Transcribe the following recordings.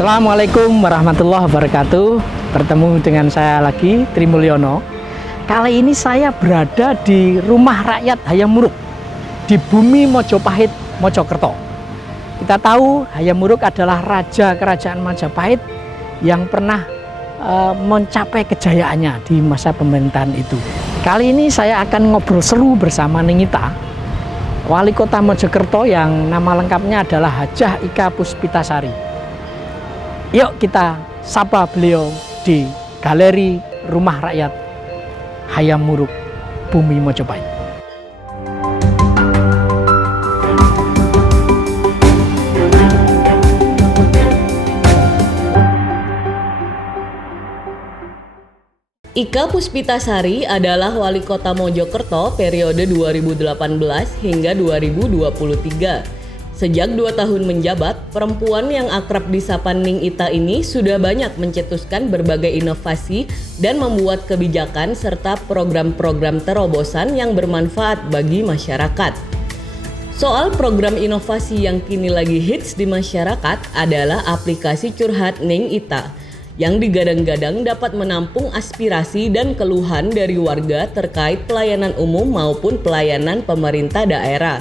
Assalamualaikum warahmatullahi wabarakatuh. Bertemu dengan saya lagi, Tri Mulyono. Kali ini saya berada di rumah rakyat Hayam Wuruk di bumi Mojopahit, Mojokerto. Kita tahu Hayam Wuruk adalah raja kerajaan Majapahit yang pernah mencapai kejayaannya di masa pemerintahan itu. Kali ini saya akan ngobrol seru bersama Ningita, Wali Kota Mojokerto yang nama lengkapnya adalah Hajah Ika Puspitasari. Yuk kita sapa beliau di Galeri Rumah Rakyat Hayam Wuruk, Bumi Mojopahit. Ika Puspitasari adalah Wali Kota Mojokerto periode 2018 hingga 2023. Sejak 2 tahun menjabat, perempuan yang akrab disapa Ning Ita ini sudah banyak mencetuskan berbagai inovasi dan membuat kebijakan serta program-program terobosan yang bermanfaat bagi masyarakat. Soal program inovasi yang kini lagi hits di masyarakat adalah aplikasi curhat Ning Ita yang digadang-gadang dapat menampung aspirasi dan keluhan dari warga terkait pelayanan umum maupun pelayanan pemerintah daerah.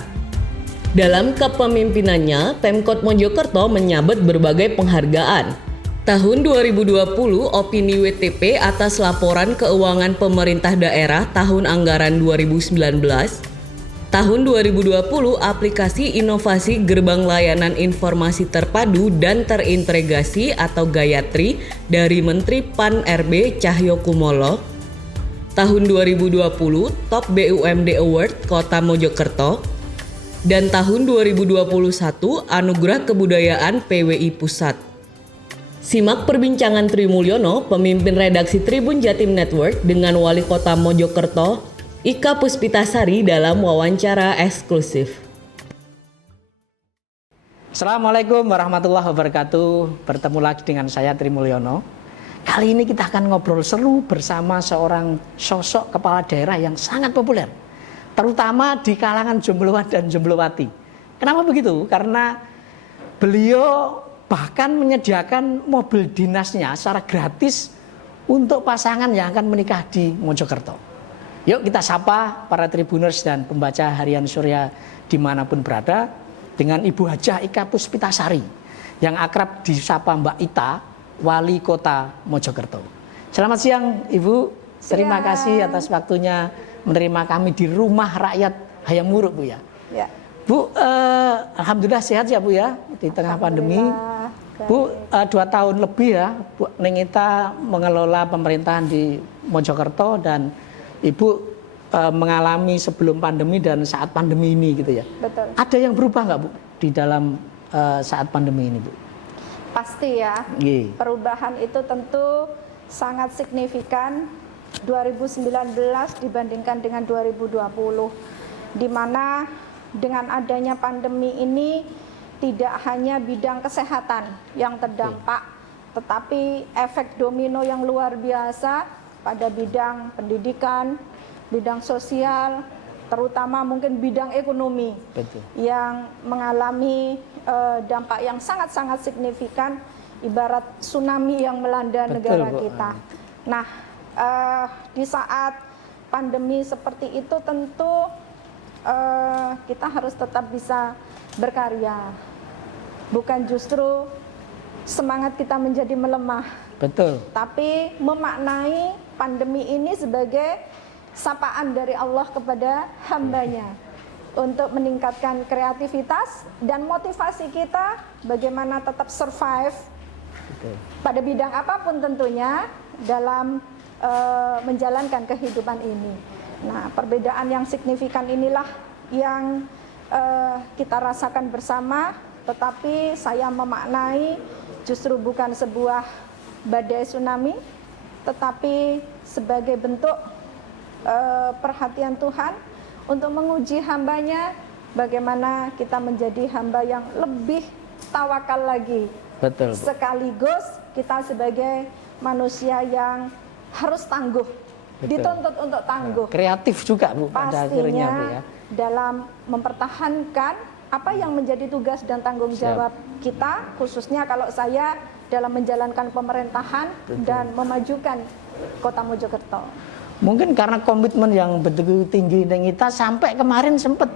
Dalam kepemimpinannya, Pemkot Mojokerto menyabet berbagai penghargaan. Tahun 2020, opini WTP atas laporan keuangan pemerintah daerah tahun anggaran 2019. Tahun 2020, aplikasi inovasi Gerbang Layanan Informasi Terpadu dan Terintegrasi atau Gayatri dari Menteri PAN RB Cahyokumolo. Tahun 2020, Top BUMD Award Kota Mojokerto. Dan tahun 2021, Anugerah Kebudayaan PWI Pusat. Simak perbincangan Tri Mulyono, pemimpin redaksi Tribun Jatim Network dengan Wali Kota Mojokerto, Ika Puspitasari dalam wawancara eksklusif. Assalamualaikum warahmatullahi wabarakatuh. Bertemu lagi dengan saya Tri Mulyono. Kali ini kita akan ngobrol seru bersama seorang sosok kepala daerah yang sangat populer, terutama di kalangan jombloan dan jomblowati. Kenapa begitu? Karena beliau bahkan menyediakan mobil dinasnya secara gratis untuk pasangan yang akan menikah di Mojokerto. Yuk kita sapa para tribuners dan pembaca harian Surya dimanapun berada dengan Ibu Hajah Ika Puspitasari yang akrab disapa Mbak Ita, Wali Kota Mojokerto. Selamat siang Ibu, terima kasih atas waktunya menerima kami di rumah rakyat Hayam Wuruk, Bu ya. Ya. Bu, alhamdulillah sehat ya Bu ya di tengah pandemi. Bu, 2 tahun lebih ya Bu Ningita mengelola pemerintahan di Mojokerto dan Ibu mengalami sebelum pandemi dan saat pandemi ini gitu ya. Betul. Ada yang berubah nggak Bu di dalam saat pandemi ini Bu? Pasti ya. Iya. Perubahan itu tentu sangat signifikan 2019 dibandingkan dengan 2020, di mana dengan adanya pandemi ini tidak hanya bidang kesehatan yang terdampak, tetapi efek domino yang luar biasa pada bidang pendidikan, bidang sosial, terutama mungkin bidang ekonomi. Betul. Yang mengalami dampak yang sangat-sangat signifikan, ibarat tsunami yang melanda negara kita. Nah, di saat pandemi seperti itu tentu kita harus tetap bisa berkarya, bukan justru semangat kita menjadi melemah. Betul. Tapi memaknai pandemi ini sebagai sapaan dari Allah kepada hambanya untuk meningkatkan kreativitas dan motivasi kita bagaimana tetap survive. Betul. Pada bidang apapun tentunya dalam menjalankan kehidupan ini. Nah, perbedaan yang signifikan inilah yang kita rasakan bersama, tetapi saya memaknai justru bukan sebuah badai tsunami, tetapi sebagai bentuk perhatian Tuhan untuk menguji hambanya, bagaimana kita menjadi hamba yang lebih tawakal lagi. Betul. Sekaligus kita sebagai manusia yang harus tangguh. Betul. Dituntut untuk tangguh. Kreatif juga Bu pada akhirnya Bu ya. Dalam mempertahankan apa yang menjadi tugas dan tanggung jawab kita, khususnya kalau saya dalam menjalankan pemerintahan dan memajukan Kota Mojokerto. Mungkin karena komitmen yang begitu tinggi Nengita sampai kemarin sempat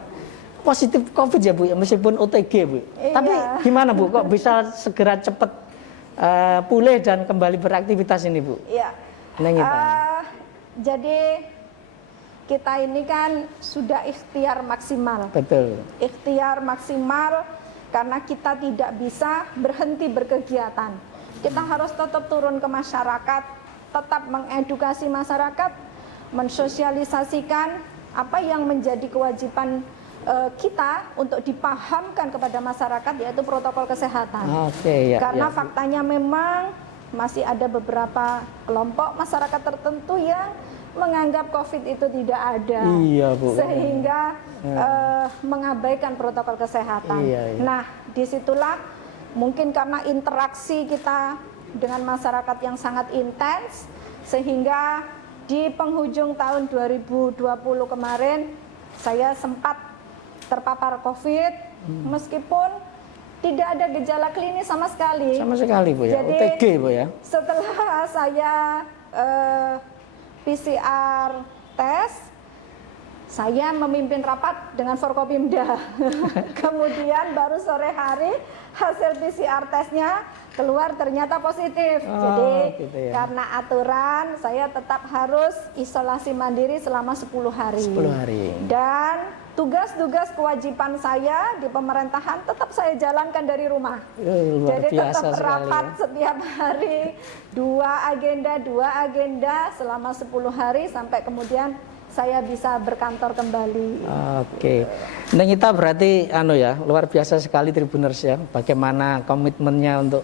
positif COVID ya Bu, ya, meskipun OTG Bu. Iya. Tapi gimana Bu, kok bisa segera cepat pulih dan kembali beraktivitas ini Bu? Iya. Nengita. Jadi kita ini kan sudah ikhtiar maksimal. Betul. Ikhtiar maksimal karena kita tidak bisa berhenti berkegiatan. Kita harus tetap turun ke masyarakat, tetap mengedukasi masyarakat, mensosialisasikan apa yang menjadi kewajiban kita untuk dipahamkan kepada masyarakat, yaitu protokol kesehatan. Oke, ya. Karena ya. faktanya memang masih ada beberapa kelompok masyarakat tertentu yang menganggap COVID itu tidak ada, Iya, Bu. sehingga mengabaikan protokol kesehatan. Iya, iya. Nah, disitulah mungkin karena interaksi kita dengan masyarakat yang sangat intens, sehingga di penghujung tahun 2020 kemarin saya sempat terpapar COVID, meskipun tidak ada gejala klinis sama sekali. Sama sekali Bu ya, Jadi, OTG Bu ya. setelah saya PCR tes, saya memimpin rapat dengan Forkopimda. Kemudian baru sore hari hasil PCR tesnya keluar ternyata positif. Oh, Jadi gitu ya. karena aturan saya tetap harus isolasi mandiri selama 10 hari. 10 hari. Dan tugas-tugas kewajiban saya di pemerintahan tetap saya jalankan dari rumah. Luar Jadi biasa tetap sekali rapat ya. setiap hari, dua agenda selama 10 hari sampai kemudian saya bisa berkantor kembali. Oke, Nengita berarti ya luar biasa sekali Tribuners ya, bagaimana komitmennya untuk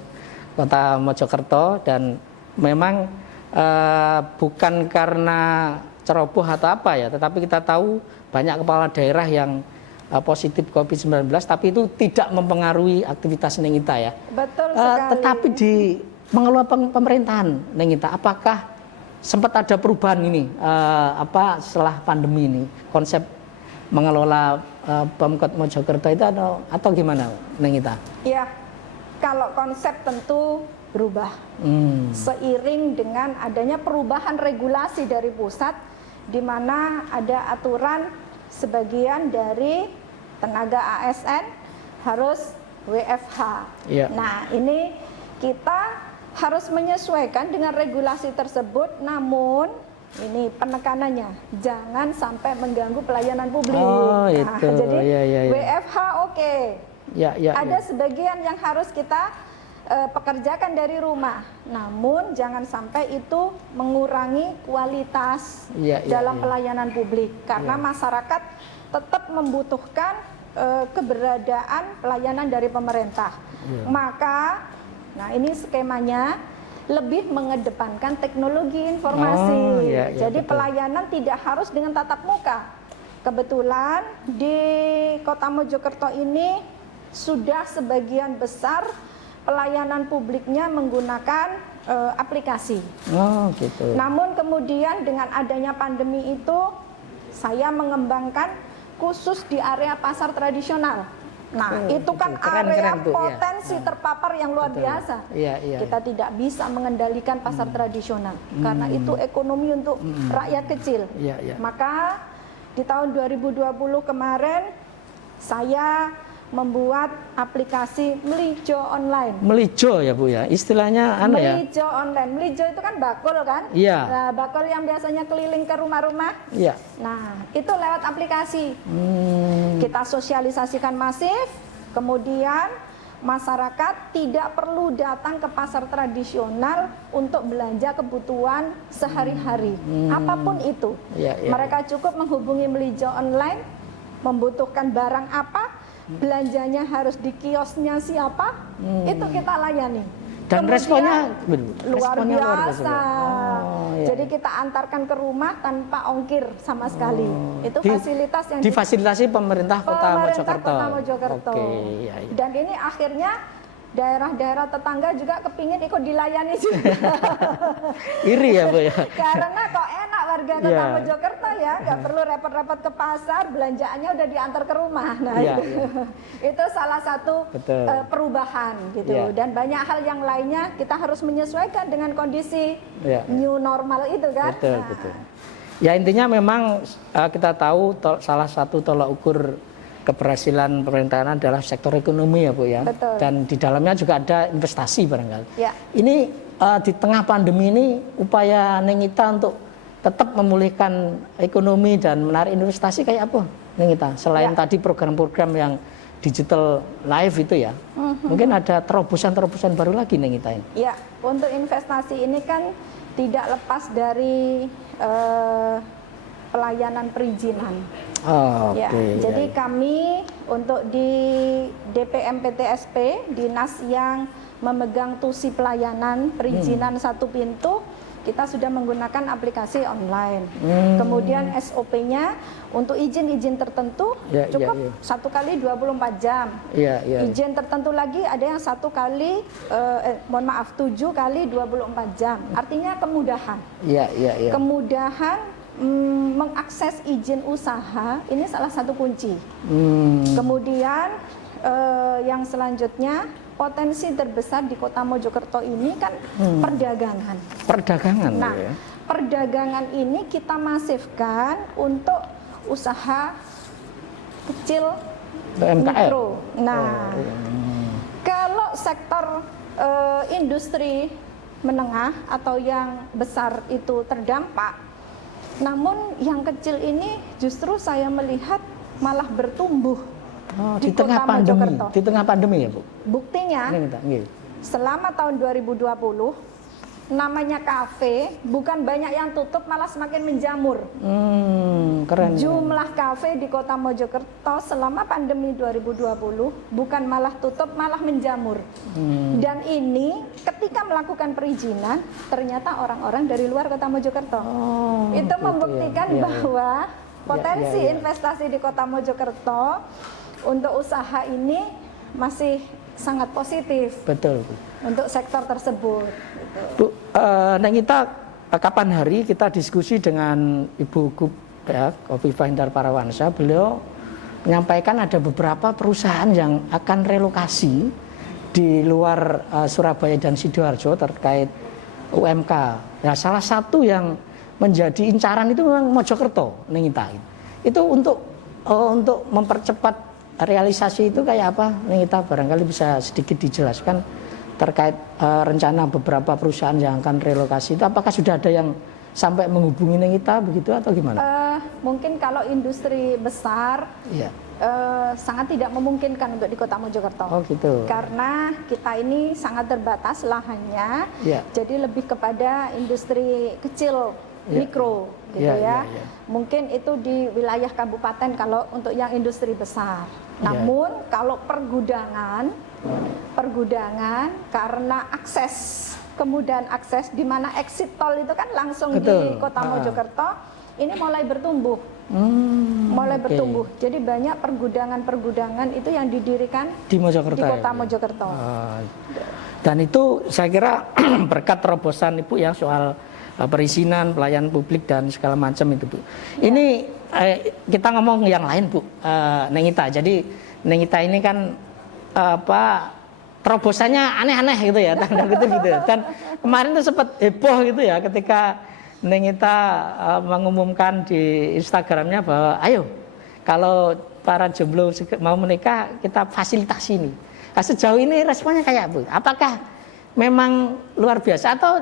Kota Mojokerto, dan memang bukan karena ceroboh atau apa ya, tetapi kita tahu banyak kepala daerah yang positif COVID-19 tapi itu tidak mempengaruhi aktivitas Nengita ya. Betul sekali. Tetapi di mengelola pemerintahan Nengita, apakah sempat ada perubahan ini setelah pandemi ini, konsep mengelola Pemkot Mojokerto itu atau gimana Nengita? Ya, kalau konsep tentu berubah seiring dengan adanya perubahan regulasi dari pusat, di mana ada aturan sebagian dari tenaga ASN harus WFH. Ya. Nah, ini kita harus menyesuaikan dengan regulasi tersebut, namun ini penekanannya jangan sampai mengganggu pelayanan publik. Oh, Nah, itu. jadi Ya. WFH oke. Ya. Ada sebagian yang harus kita pekerjakan dari rumah, namun jangan sampai itu mengurangi kualitas dalam pelayanan publik, karena masyarakat tetap membutuhkan keberadaan pelayanan dari pemerintah. Maka, nah ini skemanya lebih mengedepankan teknologi informasi. Jadi betul. Pelayanan tidak harus dengan tatap muka. Kebetulan di Kota Mojokerto ini sudah sebagian besar pelayanan publiknya menggunakan aplikasi. Oh, gitu. Namun kemudian dengan adanya pandemi itu, saya mengembangkan khusus di area pasar tradisional. Nah, itu kan area potensi terpapar yang luar biasa. Kita tidak bisa mengendalikan pasar tradisional karena itu ekonomi untuk rakyat kecil. Maka di tahun 2020 kemarin saya membuat aplikasi Melijo Online. Melijo ya Bu ya, istilahnya ya? Melijo Online. Melijo itu kan bakul kan? Iya. Nah, bakul yang biasanya keliling ke rumah-rumah. Iya. Nah, itu lewat aplikasi. Kita sosialisasikan masif, kemudian masyarakat tidak perlu datang ke pasar tradisional untuk belanja kebutuhan sehari-hari, apapun itu. Mereka cukup menghubungi Melijo Online, membutuhkan barang apa, belanjanya harus di kiosnya siapa, itu kita layani. Dan kemudian, luar biasa. Iya. Jadi kita antarkan ke rumah tanpa ongkir sama sekali. Itu fasilitas yang difasilitasi pemerintah Kota Mojokerto. Iya. Dan ini akhirnya daerah-daerah tetangga juga kepingin ikut dilayani juga. Iri ya Bu ya. Karena kok enak warga Kota Mojokerto ya, nggak perlu repot-repot ke pasar, belanjaannya udah diantar ke rumah. Nah, itu salah satu perubahan gitu. Dan banyak hal yang lainnya kita harus menyesuaikan dengan kondisi new normal itu kan. Betul. Ya intinya memang kita tahu salah satu tolak ukur keberhasilan pemerintahan adalah sektor ekonomi ya Bu ya. Betul. Dan di dalamnya juga ada investasi barangkali. Ya. Ini di tengah pandemi ini upaya Nengita untuk tetap memulihkan ekonomi dan menarik investasi kayak apa Nengita? Selain tadi program-program yang digital live itu ya, mungkin ada terobosan-terobosan baru lagi Nengita ini. Ya, untuk investasi ini kan tidak lepas dari pelayanan perizinan. Jadi kami untuk di DPMPTSP, dinas yang memegang tusi pelayanan perizinan satu pintu, kita sudah menggunakan aplikasi online. Kemudian SOP-nya untuk izin-izin tertentu cukup 1 kali 24 jam. Izin tertentu lagi ada yang 7 kali 24 jam. Artinya kemudahan. Kemudahan mengakses izin usaha ini salah satu kunci. Kemudian yang selanjutnya, potensi terbesar di Kota Mojokerto ini kan perdagangan. Nah, perdagangan ini kita masifkan untuk usaha kecil, mikro. Nah, kalau sektor industri menengah atau yang besar itu terdampak, namun yang kecil ini justru saya melihat malah bertumbuh. Di tengah pandemi ya Bu? Buktinya, selama tahun 2020, namanya kafe, bukan banyak yang tutup, malah semakin menjamur. Keren. Jumlah kafe di Kota Mojokerto selama pandemi 2020, bukan malah tutup, malah menjamur. Dan ini ketika melakukan perizinan, ternyata orang-orang dari luar Kota Mojokerto. Itu membuktikan bahwa potensi investasi di Kota Mojokerto untuk usaha ini masih sangat positif. Betul. Untuk sektor tersebut. Bu, Nengita, kapan hari kita diskusi dengan Ibu Gub ya, Khofifah Indar Parawansa, beliau menyampaikan ada beberapa perusahaan yang akan relokasi di luar Surabaya dan Sidoarjo terkait UMK. Nah, salah satu yang menjadi incaran itu memang Mojokerto, Nengita. Itu untuk mempercepat realisasi itu kayak apa, Nengita? Barangkali bisa sedikit dijelaskan terkait rencana beberapa perusahaan yang akan relokasi itu. Apakah sudah ada yang sampai menghubungi Nengita begitu atau gimana? Mungkin kalau industri besar sangat tidak memungkinkan untuk di Kota Mojokerto. Oh gitu. Karena kita ini sangat terbatas lahannya, jadi lebih kepada industri kecil, mikro gitu ya. Mungkin itu di wilayah kabupaten kalau untuk yang industri besar. Namun kalau pergudangan karena akses, kemudian akses di mana exit tol itu kan langsung di Kota Mojokerto, ini mulai bertumbuh. Bertumbuh. Jadi banyak pergudangan itu yang didirikan di Kota Mojokerto. Dan itu saya kira berkat terobosan Ibu ya soal perizinan, pelayanan publik dan segala macam itu Bu. Ini kita ngomong yang lain Bu, Nengita. Jadi Nengita ini kan terobosannya aneh-aneh gitu ya, tanda kutip gitu. Dan kemarin tuh sempat heboh gitu ya ketika Nengita mengumumkan di Instagramnya bahwa ayo kalau para jomblo mau menikah kita fasilitasi ini. Nah, sejauh ini responnya kayak Bu, apakah memang luar biasa atau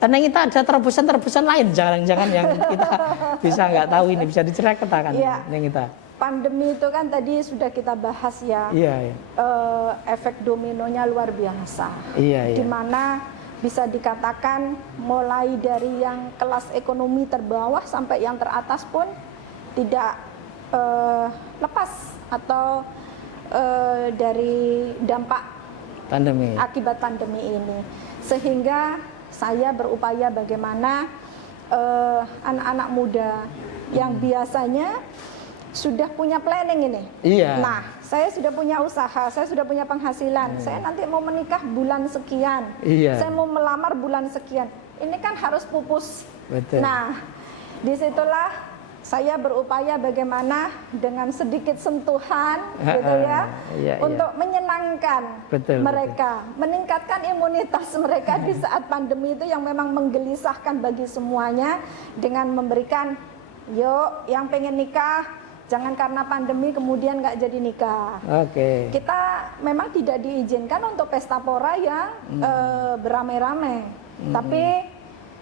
Nengita ada terobosan-terobosan lain jangan-jangan yang kita bisa nggak tahu ini, bisa diceritakan Nengita? Pandemi itu kan tadi sudah kita bahas ya, efek dominonya luar biasa, di mana bisa dikatakan mulai dari yang kelas ekonomi terbawah sampai yang teratas pun tidak lepas atau dari dampak pandemi, akibat pandemi ini. Sehingga saya berupaya bagaimana anak-anak muda yang biasanya sudah punya planning ini. Nah, saya sudah punya usaha, saya sudah punya penghasilan. Saya nanti mau menikah bulan sekian. Saya mau melamar bulan sekian. Ini kan harus pupus. Nah, disitulah saya berupaya bagaimana dengan sedikit sentuhan gitu ya, untuk menyenangkan mereka, meningkatkan imunitas mereka di saat pandemi itu yang memang menggelisahkan bagi semuanya, dengan memberikan, yuk yang pengen nikah jangan karena pandemi kemudian nggak jadi nikah. Kita memang tidak diizinkan untuk pesta pora yang beramai-ramai, tapi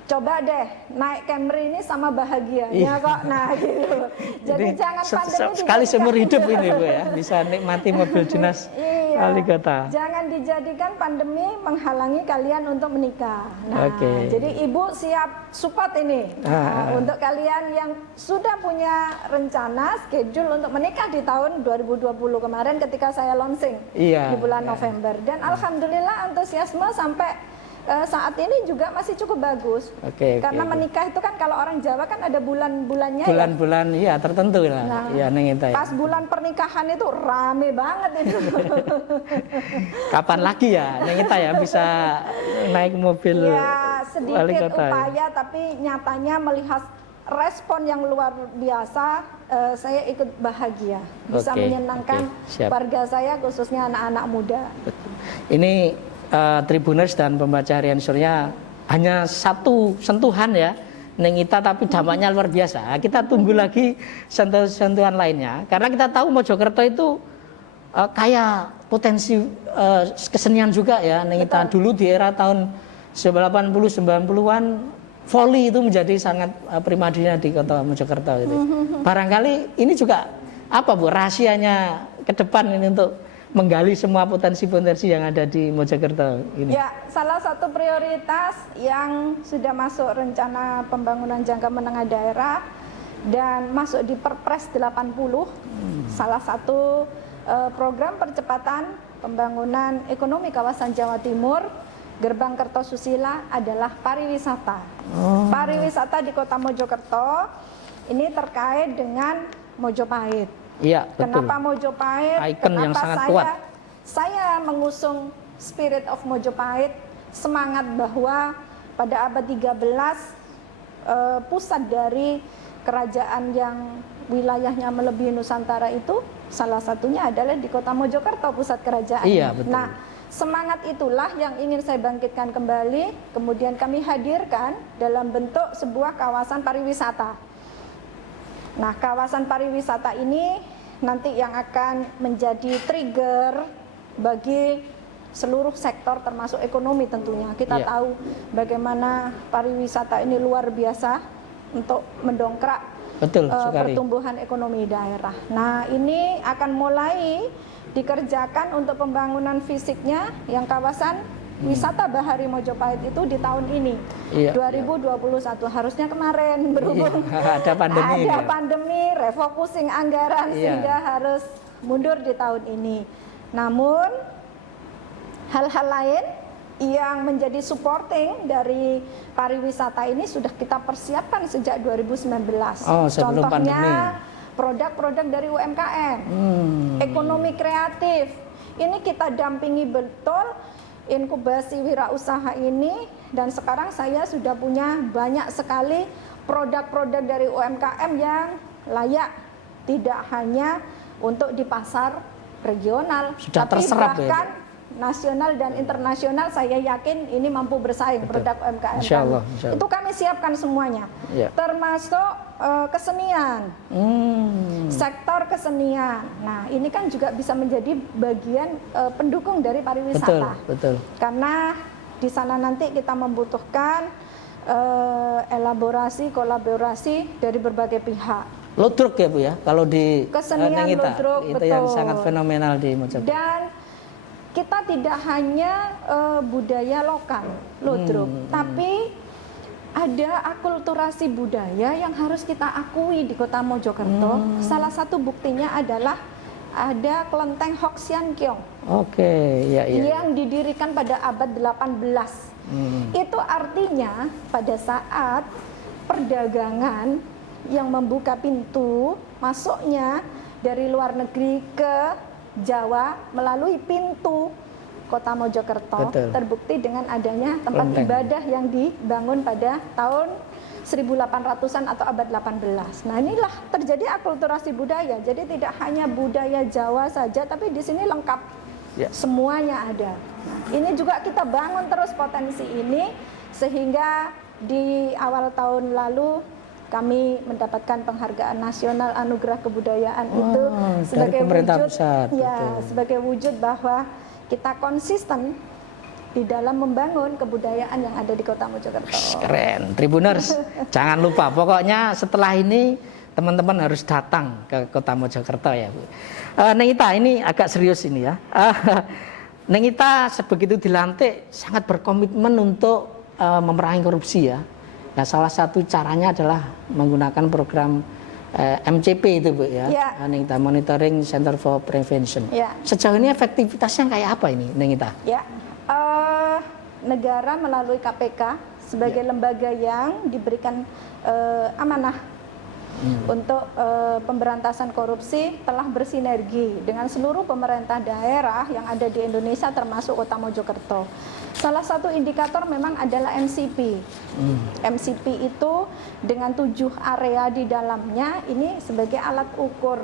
coba deh naik Camry ini sama bahagianya kok, nah gitu. Jadi jangan pandemi sekali seumur hidup ini Bu ya, bisa nikmati mobil dinas wali kota. Jangan dijadikan pandemi menghalangi kalian untuk menikah. Nah, jadi Ibu siap support ini untuk kalian yang sudah punya rencana schedule untuk menikah di tahun 2020 kemarin ketika saya launching di bulan November, dan alhamdulillah antusiasme sampai saat ini juga masih cukup bagus. Karena menikah itu kan kalau orang Jawa kan ada bulan-bulannya, bulan-bulan ya tertentu lah. Nah, Neng Ita, pas bulan pernikahan itu rame banget itu. Kapan lagi ya Neng Ita ya bisa naik mobil wali sedikit kota? Upaya tapi nyatanya melihat respon yang luar biasa, saya ikut bahagia bisa menyenangkan warga saya, khususnya anak-anak muda. Ini Tribuners dan pembaca harian Surya hanya satu sentuhan ya Neng Ita, tapi dampaknya luar biasa. Kita tunggu lagi sentuhan lainnya, karena kita tahu Mojokerto itu kaya potensi kesenian juga ya Neng Ita. Dulu di era tahun 80-90-an voli itu menjadi sangat primadona di kota Mojokerto gitu. Barangkali ini juga apa Bu rahasianya ke depan ini untuk menggali semua potensi-potensi yang ada di Mojokerto ini? Ya, salah satu prioritas yang sudah masuk rencana pembangunan jangka menengah daerah dan masuk di Perpres 80, salah satu program percepatan pembangunan ekonomi kawasan Jawa Timur, Gerbang Kertosusila adalah pariwisata. Pariwisata di kota Mojokerto ini terkait dengan Mojopahit. Iya, betul. Kenapa Mojopahit? Ikon yang sangat kuat. Saya mengusung Spirit of Mojopahit, semangat bahwa pada abad 13 pusat dari kerajaan yang wilayahnya melebihi Nusantara itu salah satunya adalah di kota Mojokerto, pusat kerajaan. Iya, betul. Nah, semangat itulah yang ingin saya bangkitkan kembali, kemudian kami hadirkan dalam bentuk sebuah kawasan pariwisata. Nah, kawasan pariwisata ini nanti yang akan menjadi trigger bagi seluruh sektor termasuk ekonomi tentunya. Kita tahu bagaimana pariwisata ini luar biasa untuk mendongkrak pertumbuhan ekonomi daerah. Nah, ini akan mulai dikerjakan untuk pembangunan fisiknya yang kawasan wisata Bahari Mojopahit itu di tahun ini 2021, harusnya kemarin berhubung ada pandemi, refocusing anggaran sehingga harus mundur di tahun ini. Namun hal-hal lain yang menjadi supporting dari pariwisata ini sudah kita persiapkan sejak 2019. Contohnya produk-produk dari UMKM, ekonomi kreatif. Ini kita dampingi betul inkubasi wirausaha ini, dan sekarang saya sudah punya banyak sekali produk-produk dari UMKM yang layak tidak hanya untuk di pasar regional, sudah tapi terserap bahkan nasional dan internasional. Saya yakin ini mampu bersaing produk UMKM. Insya Allah. Itu kami siapkan semuanya, termasuk kesenian, sektor kesenian. Nah, ini kan juga bisa menjadi bagian pendukung dari pariwisata. Betul. Karena di sana nanti kita membutuhkan elaborasi, kolaborasi dari berbagai pihak. Ludruk ya Bu ya, kalau di kesenian ludruk, itu yang sangat fenomenal di Mojokerto. Dan kita tidak hanya budaya lokal ludruk, tapi ada akulturasi budaya yang harus kita akui di kota Mojokerto. Salah satu buktinya adalah ada kelenteng Hoksian Kyong. Yang didirikan pada abad 18. Itu artinya pada saat perdagangan yang membuka pintu masuknya dari luar negeri ke Jawa melalui pintu kota Mojokerto, terbukti dengan adanya tempat ibadah yang dibangun pada tahun 1800-an atau abad 18. Nah, inilah terjadi akulturasi budaya. Jadi tidak hanya budaya Jawa saja, tapi di sini lengkap. Semuanya ada. Nah, ini juga kita bangun terus potensi ini sehingga di awal tahun lalu kami mendapatkan penghargaan nasional anugerah kebudayaan itu sebagai wujud pusat, sebagai wujud bahwa kita konsisten di dalam membangun kebudayaan yang ada di Kota Mojokerto. Keren, Tribuners. Jangan lupa, pokoknya setelah ini teman-teman harus datang ke Kota Mojokerto ya, Bu. Neng Ita, ini agak serius ini ya. Neng Ita sebegitu dilantik sangat berkomitmen untuk memerangi korupsi ya. Nah, salah satu caranya adalah menggunakan program MCP itu, Bu ya. Neng Ita, Monitoring Center for Prevention. Sejauh ini efektivitasnya kayak apa ini, Neng Ita? Negara melalui KPK sebagai lembaga yang diberikan amanah untuk pemberantasan korupsi telah bersinergi dengan seluruh pemerintah daerah yang ada di Indonesia termasuk Kota Mojokerto. Salah satu indikator memang adalah MCP. MCP itu dengan 7 area di dalamnya ini sebagai alat ukur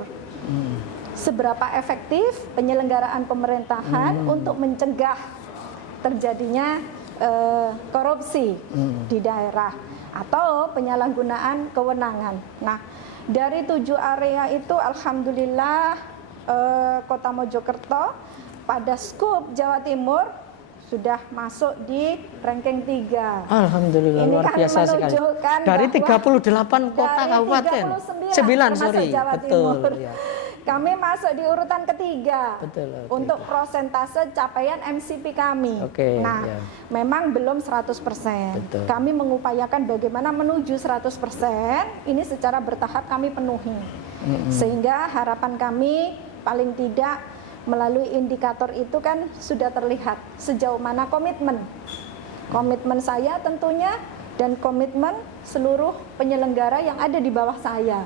seberapa efektif penyelenggaraan pemerintahan untuk mencegah terjadinya korupsi di daerah atau penyalahgunaan kewenangan. Nah, dari 7 area itu alhamdulillah Kota Mojokerto pada skup Jawa Timur sudah masuk di ranking 3. Alhamdulillah, ini luar biasa sekali. Dari 38 kota kabupaten. 9, sorry. Betul. Ya. Kami masuk di urutan ketiga untuk persentase capaian MCP kami. Memang belum 100%. Kami mengupayakan bagaimana menuju 100%. Ini secara bertahap kami penuhi. Sehingga harapan kami paling tidak melalui indikator itu kan sudah terlihat sejauh mana komitmen. Komitmen saya tentunya dan komitmen seluruh penyelenggara yang ada di bawah saya.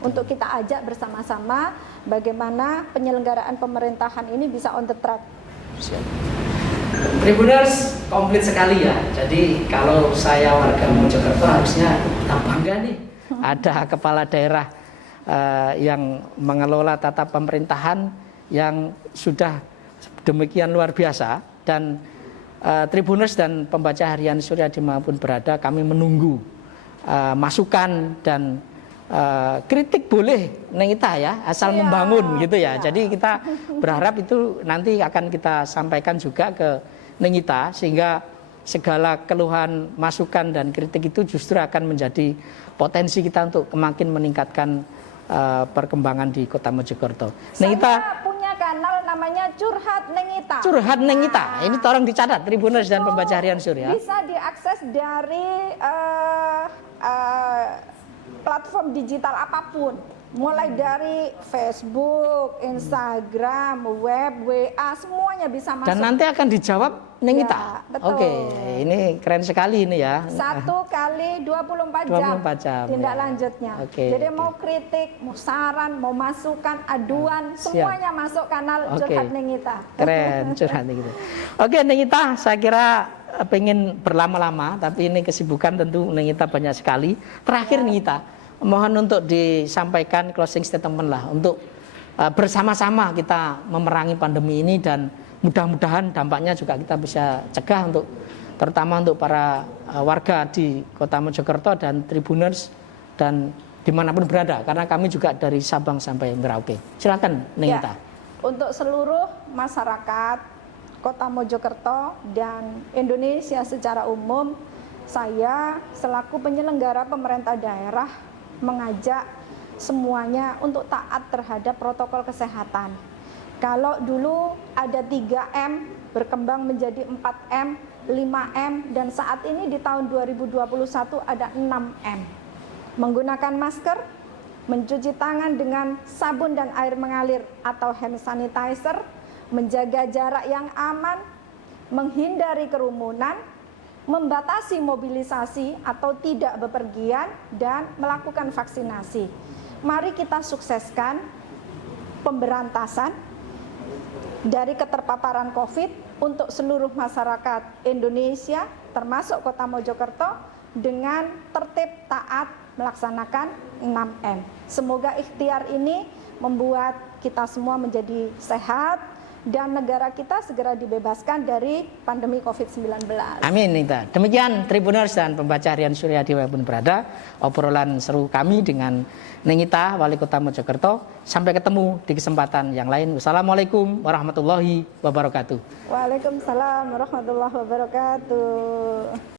Untuk kita ajak bersama-sama bagaimana penyelenggaraan pemerintahan ini bisa on the track. Tribuners, komplit sekali ya. Jadi kalau saya warga Mojokerto harusnya kita bangga nih. Ada kepala daerah yang mengelola tata pemerintahan yang sudah demikian luar biasa. Dan Tribuners dan pembaca harian Surya dimanapun berada, kami menunggu masukan dan kritik boleh, Neng Ita ya, asal membangun gitu ya. Jadi kita berharap itu nanti akan kita sampaikan juga ke Neng Ita sehingga segala keluhan, masukan dan kritik itu justru akan menjadi potensi kita untuk makin meningkatkan perkembangan di Kota Mojokerto. Neng Ita punya kanal namanya Curhat Neng Ita. Curhat Neng Ita. Ini tolong dicatat Tribuners dan pembaca harian Surya. Bisa diakses dari platform digital apapun, mulai dari Facebook, Instagram, web, WA, semuanya bisa masuk. Dan nanti akan dijawab Neng Ita. Oke, ini keren sekali ini ya. 1 kali 24 jam tindak lanjutnya. Jadi mau kritik, mau saran, mau masukan, aduan, semuanya masuk kanal Curhat Neng Ita. Keren, Curhat Neng Ita. Oke, Neng Ita, saya kira pengen berlama-lama, tapi ini kesibukan tentu Neng Ita banyak sekali. Terakhir Neng Ita, mohon untuk disampaikan closing statement lah untuk bersama-sama kita memerangi pandemi ini dan mudah-mudahan dampaknya juga kita bisa cegah untuk terutama untuk para warga di Kota Mojokerto dan Tribuners dan dimanapun berada karena kami juga dari Sabang sampai Merauke. Silakan Neng Ita. Untuk seluruh masyarakat Kota Mojokerto dan Indonesia secara umum, saya selaku penyelenggara pemerintah daerah mengajak semuanya untuk taat terhadap protokol kesehatan. Kalau dulu ada 3M berkembang menjadi 4M, 5M, dan saat ini di tahun 2021 ada 6M. Menggunakan masker, mencuci tangan dengan sabun dan air mengalir atau hand sanitizer, menjaga jarak yang aman, menghindari kerumunan, membatasi mobilisasi atau tidak bepergian, dan melakukan vaksinasi. Mari kita sukseskan pemberantasan dari keterpaparan COVID untuk seluruh masyarakat Indonesia, termasuk Kota Mojokerto, dengan tertib taat melaksanakan 6M. Semoga ikhtiar ini membuat kita semua menjadi sehat dan negara kita segera dibebaskan dari pandemi COVID-19. Amin, Nita. Demikian Tribuners dan pembaca harian Surya dimanapun berada, obrolan seru kami dengan Ningita, Wali Kota Mojokerto. Sampai ketemu di kesempatan yang lain. Wassalamualaikum warahmatullahi wabarakatuh. Waalaikumsalam warahmatullahi wabarakatuh.